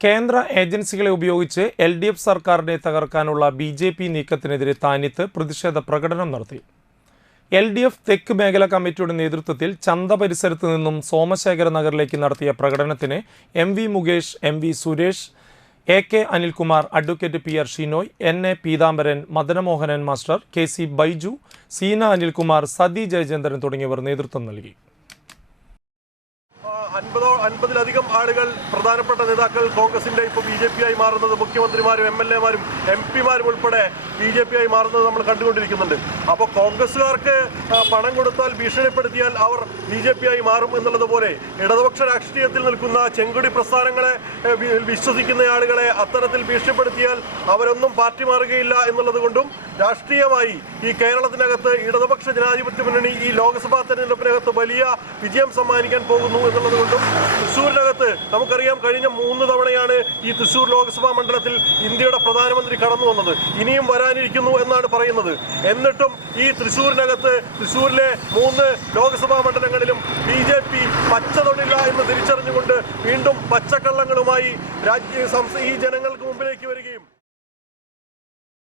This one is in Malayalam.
കേന്ദ്ര ഏജൻസികളെ ഉപയോഗിച്ച് എൽ ഡി എഫ് സർക്കാരിനെ തകർക്കാനുള്ള ബി ജെ പി നീക്കത്തിനെതിരെ താനിത്ത് പ്രതിഷേധ പ്രകടനം നടത്തി. എൽ ഡി എഫ് തെക്ക് മേഖല കമ്മിറ്റിയുടെ നേതൃത്വത്തിൽ ചന്ത പരിസരത്ത് നിന്നും സോമശേഖര നഗറിലേക്ക് നടത്തിയ പ്രകടനത്തിന് M V Mukesh M V Suresh A K Anilkumar advocate P R Shinoy N A Peethambaran Madanamohanan master K C Baiju Seena Anilkumar Sathi Jayachandran തുടങ്ങിയവർ നേതൃത്വം നൽകി. അൻപതോ അൻപതിലധികം ആളുകൾ പ്രധാനപ്പെട്ട നേതാക്കൾ കോൺഗ്രസിന്റെ ഇപ്പോൾ ബി ജെ പി ആയി മാറുന്നത് മുഖ്യമന്ത്രിമാരും എം എൽ എമാരും എം പിമാരും ഉൾപ്പെടെ ബി ജെ പി ആയി മാറുന്നത് നമ്മൾ കണ്ടുകൊണ്ടിരിക്കുന്നുണ്ട്. അപ്പോൾ കോൺഗ്രസ്സുകാർക്ക് പണം കൊടുത്താൽ ഭീഷണിപ്പെടുത്തിയാൽ അവർ ബി ജെ പി ആയി മാറും എന്നുള്ളതുപോലെ ഇടതുപക്ഷ രാഷ്ട്രീയത്തിൽ നിൽക്കുന്ന ചെങ്കുടി പ്രസ്ഥാനങ്ങളെ വിശ്വസിക്കുന്ന ആളുകളെ അത്തരത്തിൽ ഭീഷണിപ്പെടുത്തിയാൽ അവരൊന്നും പാർട്ടി മാറുകയില്ല എന്നുള്ളത് കൊണ്ടും രാഷ്ട്രീയമായി ഈ കേരളത്തിനകത്ത് ഇടതുപക്ഷ ജനാധിപത്യ മുന്നണി ഈ ലോക്സഭാ തെരഞ്ഞെടുപ്പിനകത്ത് വലിയ വിജയം സമ്മാനിക്കാൻ പോകുന്നു എന്നുള്ളത് കൊണ്ടും തൃശ്ശൂരിനകത്ത് നമുക്കറിയാം കഴിഞ്ഞ മൂന്ന് തവണയാണ് ഈ തൃശ്ശൂർ ലോക്സഭാ മണ്ഡലത്തിൽ ഇന്ത്യയുടെ പ്രധാനമന്ത്രി കടന്നു വന്നത്. ഇനിയും വരാനിരിക്കുന്നു എന്നാണ് പറയുന്നത്. എന്നിട്ടും ഈ തൃശ്ശൂരിനകത്ത് തൃശ്ശൂരിലെ മൂന്ന് ലോക്സഭാ മണ്ഡലങ്ങളിലും ബി ജെ പി പച്ചതൊടില്ല എന്ന് തിരിച്ചറിഞ്ഞുകൊണ്ട് വീണ്ടും പച്ചക്കള്ളങ്ങളുമായി രാജ്യ ഈ ജനങ്ങൾക്ക്